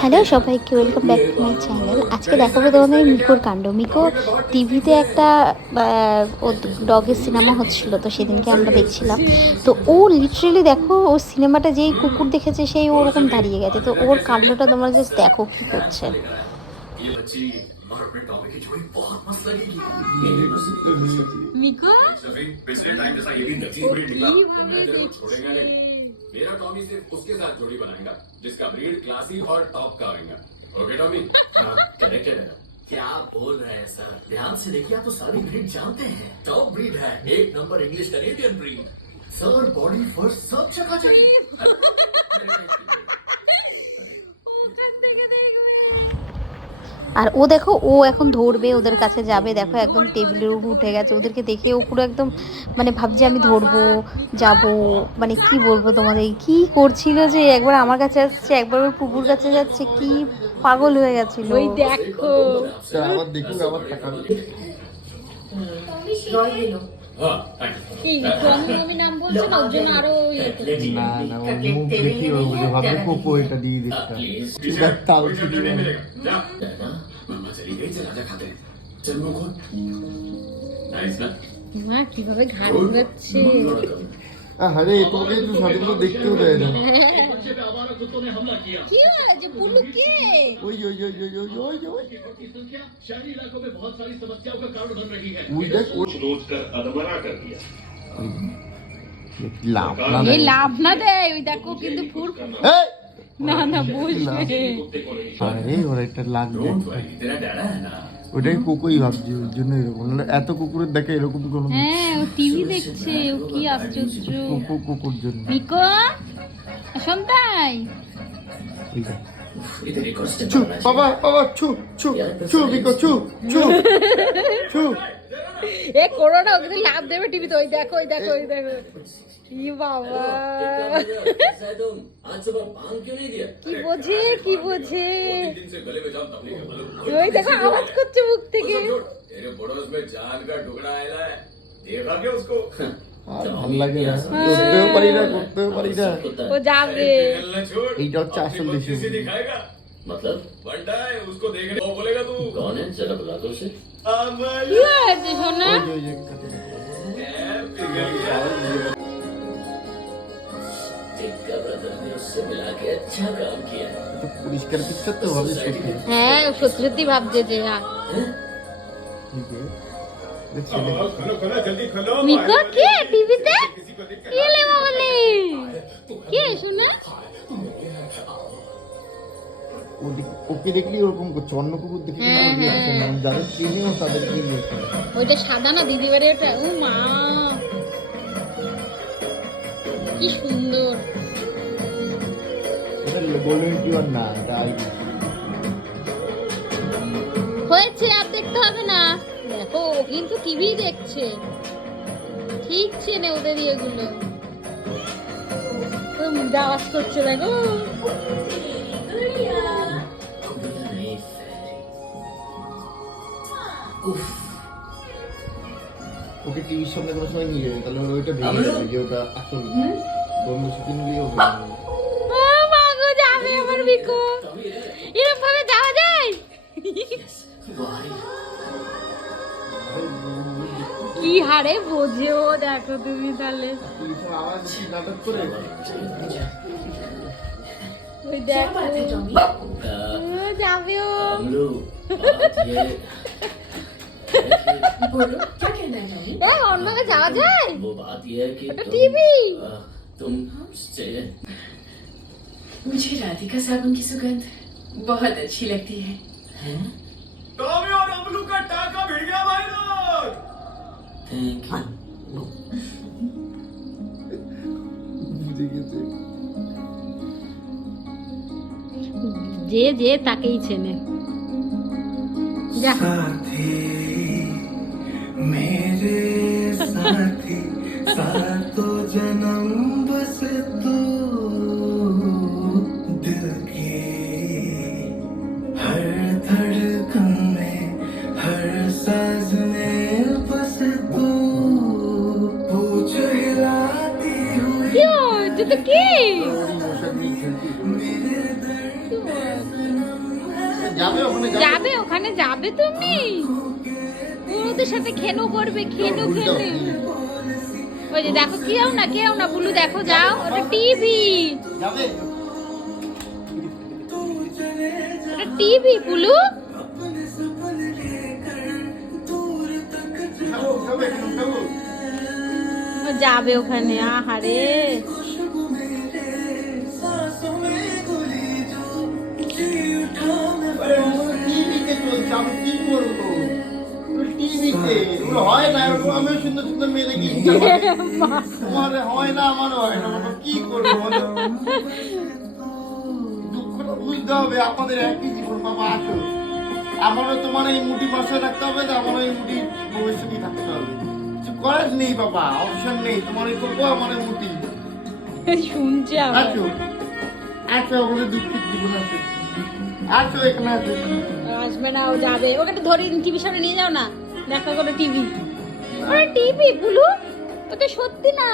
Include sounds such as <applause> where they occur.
Hello সবাইকে welcome back to my channel আজকে দেখাবো তোমাদের মিকোর কাণ্ড। মিকো টিভিতে একটা ও ডগের সিনেমা হচ্ছিল তো সেদিনকে আমরা দেখছিলাম। তো ও লিটারেলি দেখো ও সিনেমাটা যেই কুকুর দেখেছে সেই ওরকম দাঁড়িয়ে গেছে। তো ওর কাণ্ডটা তোমরা জাস্ট দেখো কি করছে। ये मेरा टॉमी सिर्फ़ उसके साथ जोड़ी बनाएगा जिसका ब्रीड क्लासी और टॉप का आएगा ओके टॉमी कनेक्टेड है क्या बोल रहे हैं सर? ध्यान से देखिए आप तो सारी ब्रीड जानते हैं। टॉप ब्रीड है एक number English Canadian breed sir body first सब चका चली <laughs> আর ও দেখো ও এখন ধরবে ওদের কাছে যাবে। দেখো একদম টেবিলের উপর উঠে গেছে। ওদেরকে দেখে ও পুরো একদম মানে ভাবছে আমি ধরবো যাব। মানে কি বলব তোমাদের? কি করছিল যে একবার আমার কাছে আসছে একবার ওর পুকুর কাছে যাচ্ছে কি পাগল হয়ে গেছিল। ওই দেখো। তা আবার দেখুক আবার তাকাবে हाँ थैंक কি জন্মভূমি নাম বলছে না ওর জন্য আরো ইয়ে করছে। না না ওর মুখ দেখি ও বুঝে ভাববে কোকো এটা দিয়ে দেখতাম দেখ তাল ছিটি जा मामा चली गई चल आजा खाते हैं चल मुंह खोल नाइस ना মা কিভাবে ঘাড় ঘুরাচ্ছে আরে তোকে একটু সাথে সাথে দেখতেও দেয় না কি হয়েছে পুলু কে ওই ওই ওই ওই ওই ওই ওই ওই দেখ ওই सोच कर अधमरा कर दिया লাভ না এই লাভ না দেয় ওই দেখো কিন্তু ফুল এই! না না বসবে আরে ওর একটা লাগবে। ওটাই কুকুরই ভাবছি ওর জন্য এরকম। মানে এত কুকুরের দেখে এরকম কোনো হ্যাঁ ও টিভি দেখছে ও কি আশ্চর্য। কুকুর কুকুর জন্য। নিকো সন্তাই চুপ বাবা বাবা চুপ চুপ চুপ নিকো চুপ চুপ চুপ এ করো না ওদের লাভ দেবে টিভিতে ওই দেখো ওই দেখো ওই দেখো। কি বাবা। কি বোঝে কি বোঝে। ওই দেখো আওয়াজ করছে মুখ থেকে। হ্যাঁ। ও যাবে। এইটা হচ্ছে আসল দেশি मतलब बनता है उसको देखने कौन है जरा बता হ্যাঁ সত্যি ভাবছে যে মিকা কে টিভিতে এলে বাবা ওকে দেখলি ওরকম করছে অন্য কুকুর দেখলি যাদের চিনিও তাদেরকেই দেখছে ওইটা সাদা না দিদি বাড়ি ওটা ও মা। কি সুন্দর। এটা গোল্ডেন টিওয়ার না এটা হয়েছে আর দেখতে হবে না। দেখো ও কিন্তু টিভি দেখছে। ঠিক চেনে ওদের ইয়েগুলো। আওয়াজ করছে দেখো। ওকে টিভির সামনে কোনো সময় নিয়ে যাবেন তাহলে ওইটা ভেঙে যাবে যে ওটা আসল। বন্ধু শুটিং দিয়ে ও কি হারে বোঝেও দেখো তুমি তাহলে। যাবেও बोलो क्या कहना है टॉमी এ অন্যকে যাওয়া যায় वो बात ये है कि तुम टीवी। आ, तुम से मुझे राधिका साबुन की सुगंध बहुत अच्छी लगती है टॉमी और अमलू का टाका भिड़ गया भाई लोग थैंक यू বুঝে গেছে যে যে তাকেই চেনে যা साथी मेरे साथी सातों जन्म बस तू दिल की हर धड़कन में हर साज में बस तू पूछ हिलाती हुई কি হয়েছে তো কি ওর ইমোশন নিয়ে খেলতে मेरे दर्द में যাবে ওখানে যাবে ওখানে যাবে তুমি ওদের সাথে খেলো করবে খেলো ভুল খেলে। ওই যে দেখো কেউ না কেউ না বুলু দেখো যাও ওটা টিভি। ওটা টিভি বুলু। যাবে ওখানে আহারে। হয় না এরকম সুন্দর সুন্দর মেয়ে দেখি। তোমার হয় না আমারও হয় না। কি করব দুঃখটা বুঝতে হবে আমাদের একই জীবন বাবা আসো আমারও তোমার এই মুটি বসায় রাখতে হবে আমারও এই মুটি ভবিষ্যতে থাকতে হবে। কিছু করার নেই বাবা অপশন নেই। তোমার এই করব আমার এই মুটি। শুনছে আসো আসো আমাদের দুঃখের জীবন আছে। আসো এখানে আসো আসবে না ও যাবে। ওকে তো ধরে টিভি সামনে নিয়ে যাও না। দেখা করো টিভি। টিভি বুলু ওটা সত্যি না।